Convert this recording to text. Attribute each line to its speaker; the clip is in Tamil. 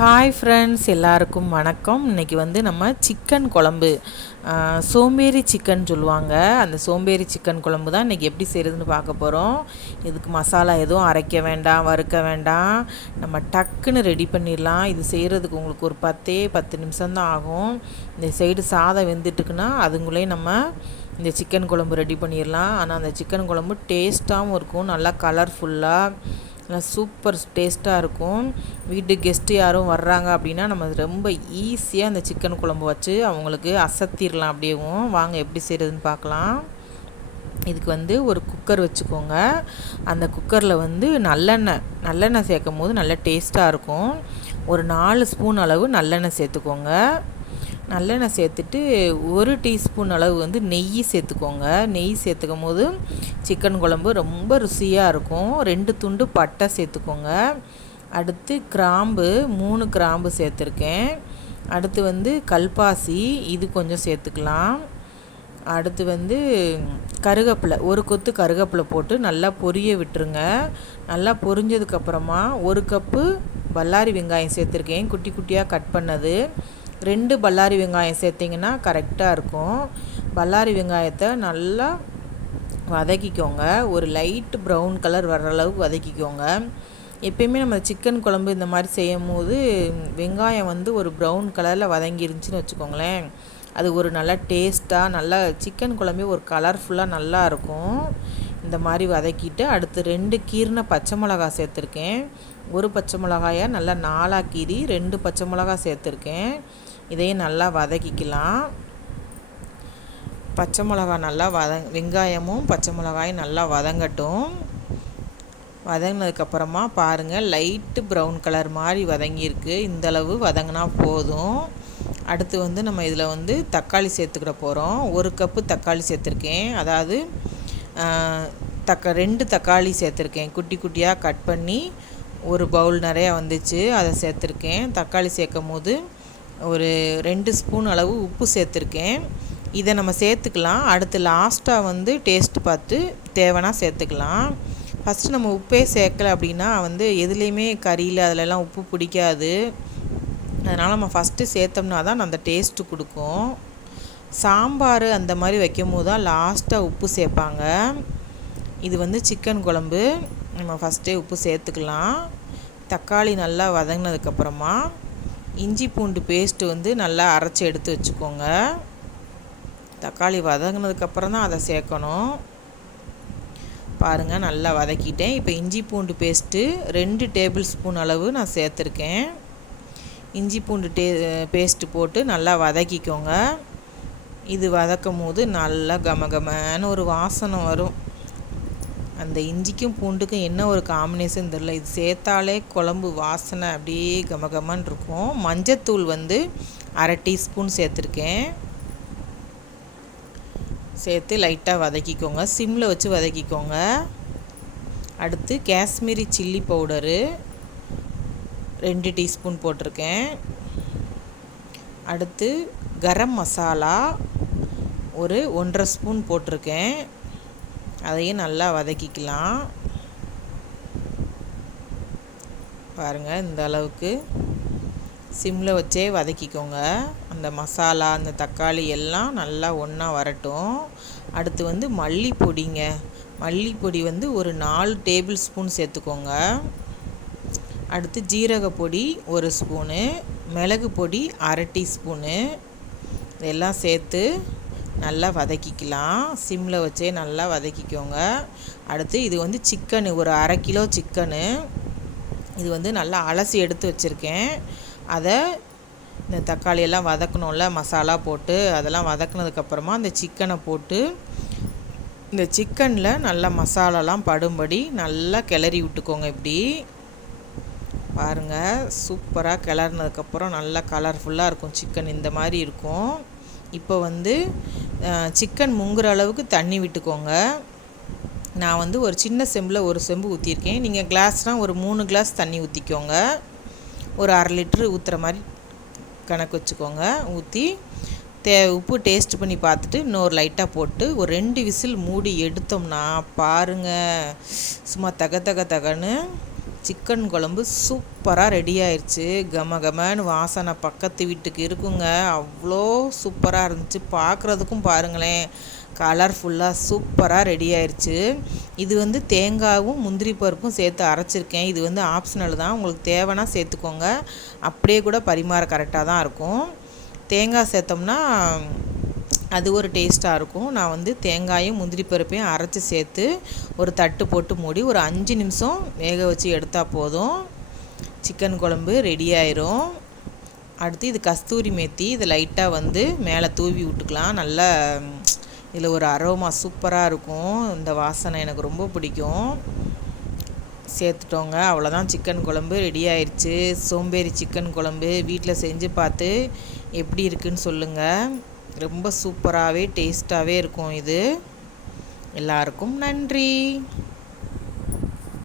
Speaker 1: ஹாய் ஃப்ரெண்ட்ஸ் எல்லாருக்கும் வணக்கம். இன்றைக்கி வந்து நம்ம சிக்கன் குழம்பு. சோம்பேறி சிக்கன் சொல்லுவாங்க. அந்த சோம்பேறி சிக்கன் குழம்பு தான் இன்றைக்கி எப்படி செய்கிறதுன்னு பார்க்க போகிறோம் இதுக்கு மசாலா எதுவும் அரைக்க வேண்டாம் வறுக்க வேண்டாம். நம்ம டக்குன்னு ரெடி பண்ணிடலாம். இது செய்கிறதுக்கு உங்களுக்கு ஒரு பத்தே பத்து நிமிஷம் தான் ஆகும். இந்த சைடு சாதம் வெந்துட்டுக்குன்னா அதுங்களே நம்ம இந்த சிக்கன் குழம்பு ரெடி பண்ணிடலாம். ஆனால் அந்த சிக்கன் குழம்பு டேஸ்ட்டாகவும் இருக்கும். நல்லா கலர்ஃபுல்லாக நல்லா சூப்பர் டேஸ்ட்டாக இருக்கும். வீட்டு கெஸ்ட்டு யாரும் வர்றாங்க அப்படின்னா நம்ம ரொம்ப ஈஸியாக அந்த சிக்கன் குழம்பு வச்சு அவங்களுக்கு அசத்திடலாம் அப்படியேவும் வாங்க எப்படி செய்கிறதுன்னு பார்க்கலாம். இதுக்கு வந்து ஒரு குக்கர் வச்சுக்கோங்க. அந்த குக்கரில் வந்து நல்லெண்ணெய் நல்லெண்ணெய் சேர்க்கும் போது நல்ல டேஸ்ட்டாக இருக்கும். ஒரு நாலு ஸ்பூன் அளவு நல்லெண்ணெய் சேர்த்துக்கோங்க. நல்லெண்ணெய் சேர்த்துட்டு ஒரு டீஸ்பூன் அளவு வந்து நெய் சேர்த்துக்கோங்க. நெய் சேர்த்துக்கும் போது சிக்கன் குழம்பு ரொம்ப ருசியாக இருக்கும். ரெண்டு துண்டு பட்டை சேர்த்துக்கோங்க. அடுத்து கிராம்பு மூணு கிராம்பு சேர்த்துருக்கேன். அடுத்து வந்து கல்பாசி இது கொஞ்சம் சேர்த்துக்கலாம். அடுத்து வந்து கருகப்பிலை ஒரு கொத்து கருகப்பிலை போட்டு நல்லா பொரிய விட்டுருங்க. நல்லா பொரிஞ்சதுக்கப்புறமா ஒரு கப்பு பல்லாரி வெங்காயம் சேர்த்துருக்கேன். குட்டி குட்டியாக கட் பண்ணது. ரெண்டு பல்லாரி வெங்காயம் சேர்த்திங்கன்னா கரெக்டாக இருக்கும். பல்லாரி வெங்காயத்தை நல்லா வதக்கிக்கோங்க. ஒரு லைட் ப்ரௌன் கலர் வர்ற அளவுக்கு வதக்கிக்கோங்க. எப்பயுமே நம்ம சிக்கன் குழம்பு இந்த மாதிரி செய்யும் போது வெங்காயம் வந்து ஒரு ப்ரௌன் கலரில் வதங்கிருந்துச்சின்னு வச்சுக்கோங்களேன். அது ஒரு நல்ல டேஸ்ட்டாக நல்லா சிக்கன் குழம்பே ஒரு கலர்ஃபுல்லாக நல்லா இருக்கும். இந்த மாதிரி வதக்கிட்டு அடுத்து ரெண்டு கீர்ன பச்சை மிளகா சேர்த்துருக்கேன். ஒரு பச்சை மிளகாயை நல்லா நாலாக கீறி ரெண்டு பச்சை மிளகா சேர்த்துருக்கேன். இதையும் நல்லா வதக்கிக்கலாம். பச்சை மிளகா நல்லா வத வெங்காயமும் பச்சை மிளகாயும் நல்லா வதங்கட்டும். வதங்கினதுக்கப்புறமா பாருங்கள் லைட்டு ப்ரௌன் கலர் மாதிரி வதங்கியிருக்கு. இந்தளவு வதங்கினா போதும். அடுத்து வந்து நம்ம இதில் வந்து தக்காளி சேர்த்துக்கிட போகிறோம் ஒரு கப்பு தக்காளி சேர்த்துருக்கேன். அதாவது தக்க ரெண்டு தக்காளி சேர்த்துருக்கேன். குட்டி குட்டியாக கட் பண்ணி ஒரு பவுல் நிறையா வந்துச்சு அதை சேர்த்துருக்கேன். தக்காளி சேர்க்கும் போது ஒரு ரெண்டு ஸ்பூன் அளவு உப்பு சேர்த்துருக்கேன். இதை நம்ம சேர்த்துக்கலாம். அடுத்து லாஸ்ட்டாக வந்து டேஸ்ட் பார்த்து தேவைன்னா சேர்த்துக்கலாம். ஃபஸ்ட்டு நம்ம உப்பே சேர்க்கல அப்படின்னா வந்து எதுலேயுமே கறியில் அதிலெல்லாம் உப்பு பிடிக்காது. அதனால் நம்ம ஃபஸ்ட்டு சேர்த்தோம்னா தான் அந்த டேஸ்ட்டு கொடுக்கும். சாம்பார் அந்த மாதிரி வைக்கும் போது தான் லாஸ்ட்டாக உப்பு சேர்ப்பாங்க. இது வந்து சிக்கன் குழம்பு. நம்ம ஃபஸ்ட்டே உப்பு சேர்த்துக்கலாம். தக்காளி நல்லா வதங்கினதுக்கப்புறமா இஞ்சி பூண்டு பேஸ்ட்டு வந்து நல்லா அரைச்சி எடுத்து வச்சுக்கோங்க. தக்காளி வதங்கினதுக்கப்புறம் தான் அதை சேர்க்கணும். பாருங்கள் நல்லா வதக்கிட்டேன். இப்போ இஞ்சி பூண்டு பேஸ்ட்டு ரெண்டு டேபிள் ஸ்பூன் அளவு நான் சேர்த்துருக்கேன். இஞ்சி பூண்டு டே பேஸ்ட்டு போட்டு நல்லா வதக்கிக்கோங்க. இது வதக்கும் போது நல்லா கம கமன்னு ஒரு வாசனை வரும். அந்த இஞ்சிக்கும் பூண்டுக்கும் என்ன ஒரு காம்பினேஷன் தெரில இது சேர்த்தாலே குழம்பு வாசனை அப்படியே கமகமான் இருக்கும். மஞ்சத்தூள் வந்து அரை டீஸ்பூன் சேர்த்துருக்கேன். சேர்த்து லைட்டாக வதக்கிக்கோங்க. சிம்மில் வச்சு வதக்கிக்கோங்க. அடுத்து காஷ்மீரி சில்லி பவுடரு ரெண்டு டீஸ்பூன் போட்டிருக்கேன். அடுத்து கரம் மசாலா ஒரு ஒன்றரை ஸ்பூன் போட்டிருக்கேன். அதையும் நல்லா வதக்கிக்கலாம். பாருங்கள் இந்த அளவுக்கு. சிம்மில் வச்சே வதக்கிக்கோங்க. அந்த மசாலா அந்த தக்காளி எல்லாம் நல்லா ஒன்றா வரட்டும். அடுத்து வந்து மல்லிப்பொடிங்க. மல்லிப்பொடி வந்து ஒரு நாலு டேபிள் ஸ்பூன் சேர்த்துக்கோங்க. அடுத்து ஜீரக பொடி ஒரு ஸ்பூனு. மிளகு பொடி அரை டீஸ்பூனு. இதெல்லாம் சேர்த்து நல்லா வதக்கிக்கலாம். சிம்மில் வச்சே நல்லா வதக்கிக்கோங்க. அடுத்து இது வந்து சிக்கனு ஒரு அரை கிலோ சிக்கனு. இது வந்து நல்லா அலசி எடுத்து வச்சுருக்கேன். அதை இந்த தக்காளியெல்லாம் வதக்கணும்ல மசாலா போட்டு அதெல்லாம் வதக்குனதுக்கப்புறமா அந்த சிக்கனை போட்டு இந்த சிக்கனில் நல்லா மசாலாலாம் படும்படி நல்லா கிளறி விட்டுக்கோங்க இப்படி. பாருங்கள் சூப்பராக கிளறினதுக்கப்புறம் நல்லா கலர்ஃபுல்லாக இருக்கும் சிக்கன். இந்த மாதிரி இருக்கும். இப்போ வந்து சிக்கன் முங்குற அளவுக்கு தண்ணி விட்டுக்கோங்க. நான் வந்து ஒரு சின்ன செம்பில் ஒரு செம்பு ஊற்றிருக்கேன் நீங்கள் கிளாஸ்னால் ஒரு மூணு கிளாஸ் தண்ணி ஊற்றிக்கோங்க ஒரு அரை லிட்ரு ஊற்றுற மாதிரி கணக்கு வச்சுக்கோங்க. ஊற்றி தே உப்பு டேஸ்ட் பண்ணி பார்த்துட்டு இன்னொரு லைட்டாக போட்டு ஒரு ரெண்டு விசில் மூடி எடுத்தோம்னா பாருங்கள் சும்மா தக தக தகன்னு சிக்கன் குழம்பு சூப்பராக ரெடி ஆயிடுச்சு கம கமன்னு வாசனை பக்கத்து வீட்டுக்கு இருக்குங்க. அவ்வளோ சூப்பராக இருந்துச்சு. பார்க்குறதுக்கும் பாருங்களேன். கலர்ஃபுல்லாக சூப்பராக ரெடி ஆயிடுச்சு இது வந்து தேங்காயும் முந்திரி பருப்பும் சேர்த்து அரைச்சிருக்கேன். இது வந்து ஆப்ஷனல் தான். உங்களுக்கு தேவைன்னா சேர்த்துக்கோங்க. அப்படியே கூட பரிமாற கரெக்டாக தான் இருக்கும். தேங்காய் சேர்த்தோம்னா அது ஒரு டேஸ்ட்டாக இருக்கும். நான் வந்து தேங்காயும் முந்திரி பருப்பையும் அரைச்சி சேர்த்து ஒரு தட்டு போட்டு மூடி ஒரு அஞ்சு நிமிஷம் வேக வச்சு எடுத்தால் போதும். சிக்கன் குழம்பு ரெடி ஆயிரும். அடுத்து இது கஸ்தூரி மேத்தி. இதை லைட்டாக வந்து மேலே தூவி விட்டுக்கலாம். நல்லா இதில் ஒரு அரோமா சூப்பராக இருக்கும். இந்த வாசனை எனக்கு ரொம்ப பிடிக்கும். சேர்த்துட்டோங்க. அவ்வளோதான் சிக்கன் குழம்பு ரெடி ஆயிடுச்சு சோம்பேறி சிக்கன் குழம்பு வீட்டில் செஞ்சு பார்த்து எப்படி இருக்குன்னு சொல்லுங்கள் ரொம்ப சூப்பராகவே டேஸ்ட்டாகவே இருக்கும் இது. எல்லாருக்கும் நன்றி.